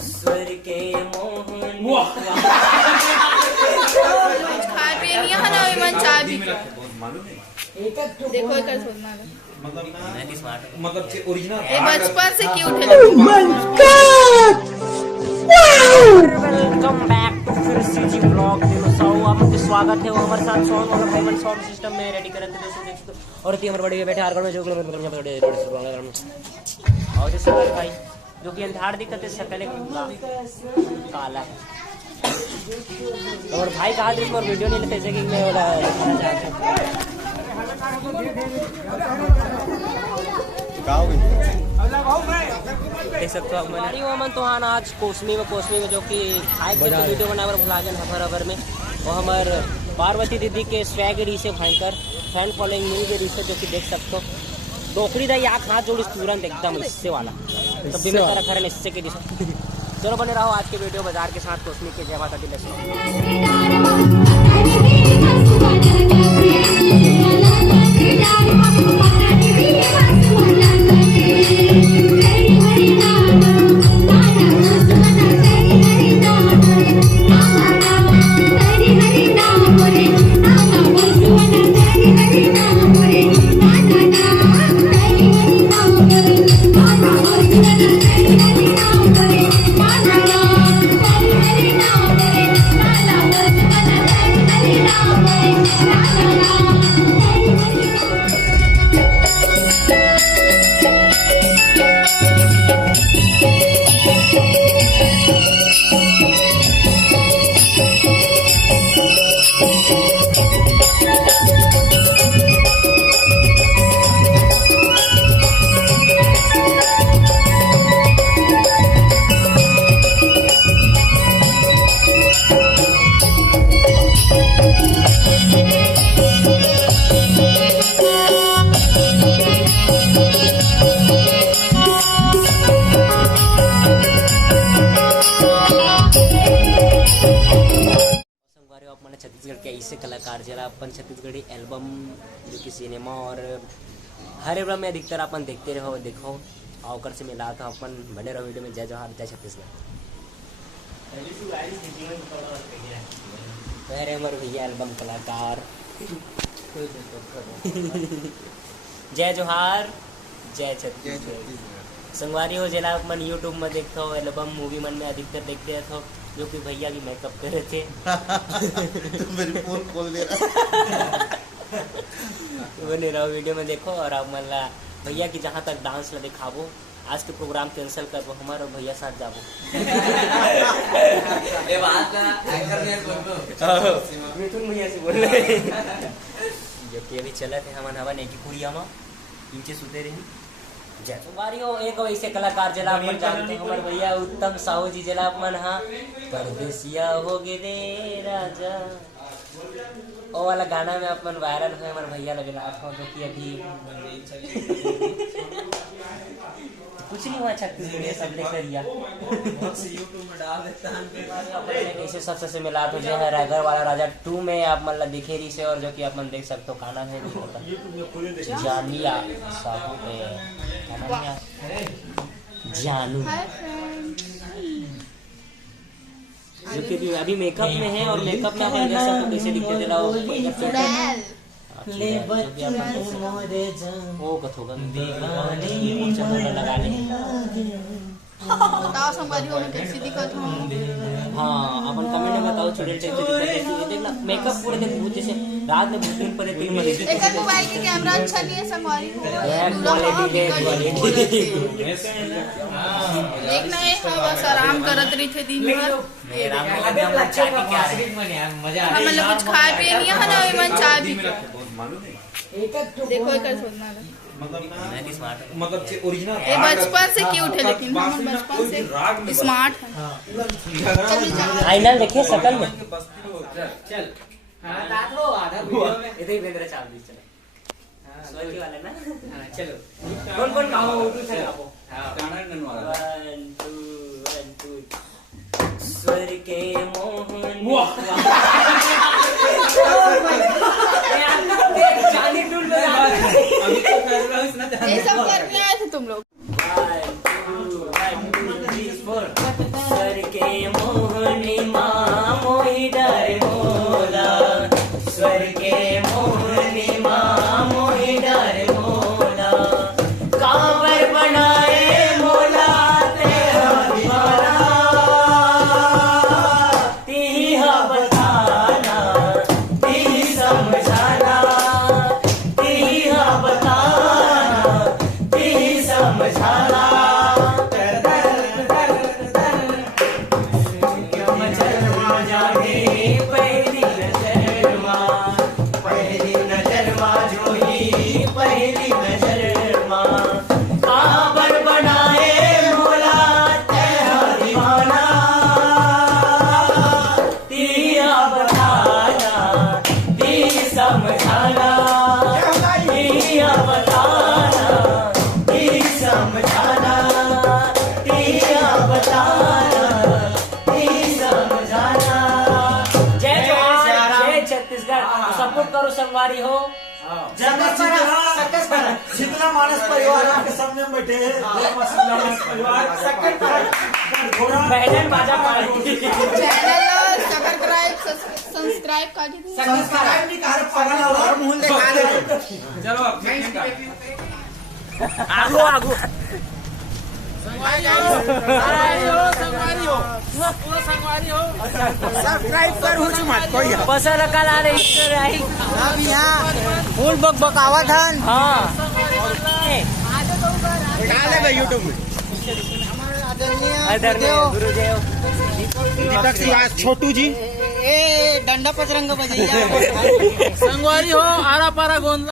स्वर के मोहन खाए पिए नहीं है ना मन चाय भी देखो कर सुनना मतलब ओरिजिनल ये बचपन से क्यों उठे वेलकम बैक टू फिर सीजी ब्लॉग आपके स्वागत है वो हमारे साथ सॉन्ग और भाईबंद साउंड सिस्टम में रेडी कर रहे थे दोस्तों देख सकते हो। और ती हमारे बड़े बैठे आरगढ़ में जो और जो भाई जो कि अंधार दिखते सकल काला है और भाई कहा थे और वीडियो नहीं लेते जैसे कि मैं वाला देख सकते हो हमारी अमन तो हाँ आज कोसमी में जो कि खाए के वीडियो बनावर भुला गए हफर में वो हमारे पार्वती दीदी के स्वैग से भयंकर फैन फॉलोइंग मिल गई से जो कि देख सकते हो डोकरी दा आँख हाथ जोड़ी तुरंत एकदम इससे वाला तो बिना तरह खरे इससे के चलो बने रहो आज के वीडियो बाजार के साथ कोसमी के जय माता दी छत्तीसगढ़ के ऐसे कलाकार जरा अपन छत्तीसगढ़ी एल्बम जो कि सिनेमा और हर एल्बम में अधिकतर अपन देखते रहो देखो अवकर से मिला था अपन बने रहो वीडियो में जय जोहार जय छत्तीसगढ़ हमारे भैया एल्बम कलाकार जय जोहार जय छत्तीसगढ़ संगवारी हो जिला अपन यूट्यूब में देखते हो एल्बम मूवी मन में अधिकतर देखते हो जो कि भैया भी मेकअप कर रहे थे तुम मेरी फोन खोल दे रहा बने रहो वीडियो में देखो और आप मतलब भैया की जहाँ तक डांस ला दिखाबो आज के प्रोग्राम कैंसिल करबो हमारे भैया साथ जाबो मिथुन भैया से बोल रहे जो कि अभी चला थे हमारे हवा नहीं की कुड़िया में नीचे सुते रही बारी हो एक वैसे कलाकार जला अपन जानते हैं हमारे भैया उत्तम साहू जी जला अपन हाँ परदेसिया हो गे रे राजा ओ वाला गाना में अपन वायरल हुए हमारे भैया लगे जो कि अभी कुछ नहीं हुआ छत्तीसगढ़ सब लेकर यूट्यूब में डाल देता कैसे सबसे से मिला तो जो है रायगढ़ वाला राजा 2 में आप मतलब दिखे रही से और जो कि अपन देख सकते हो गाना है जानिया साहू जानू जो कि अभी मेकअप में है और मेकअप में अपन देख सकते हो कैसे दिखते थे वो कथोगा लगाने बताओ संगवारी में कैसी दिखत हो हाँ अपन कमेंट में बताओ चुड़ैल टाइप से देखना मेकअप पूरे दिन बहुत जैसे रात में बहुत दिन पहले 3 बजे एक मोबाइल की कैमरा अच्छा नहीं है संगवारी क्वालिटी देखना है बस आराम करत रही थे दिन भर मतलब कुछ खाए पिए नहीं है ना मन चाय भी देखो कर सुनना मतलब ओरिजिनल ये बचपन से क्यों उठे लेकिन हम बचपन से स्मार्ट है फाइनल देखिए सकल में चल इधर ही बेंद्रा चाल दी चलो सोल के वाले ना चलो कौन गाओ तू चल आपो गाना ननवारा 1 2 स्वर के मोहन ये सब करने आए थे तुम लोग स्वर के मोहनी माँ मोहि डर मोला, स्वर के मोहनी माँ मोहि डर मोला, कांवर बनाए मोला तेरा दीवाना, तीहा बताना ती समझाना, तीहा बताना ती समझाना। पहली नजर माँ जो ही पहली नजर माँ, कांवर बनाए मोला तेरा दीवाना, तिया बताना ती समझाना, तिया बताना ती समझाना, तिया बताना ती समझाना। जय जवान जय छत्तीसगढ़। सपोर्ट करो संगवारी हो। शीतला मानस परिवार के सामने बैठे हैं। शीतला मानस परिवार बहन बाजा पार्टी चैनल सब्सक्राइब कर दीजिए। सब्सक्राइब नहीं कर पा रहा मुंह दिखा दे। चलो अब आगो आगो सब्सक्राइब कर हो मत कोई पसंद कला रही अब यहाँ फूल बकबकावा था। हाँ डालेगा यूट्यूब में। आदरणीय गुरुदेव दीपक श्रीवास छोटू जी ए डंडा पचरंग बजैया संगवारी हो आरा पारा गोंद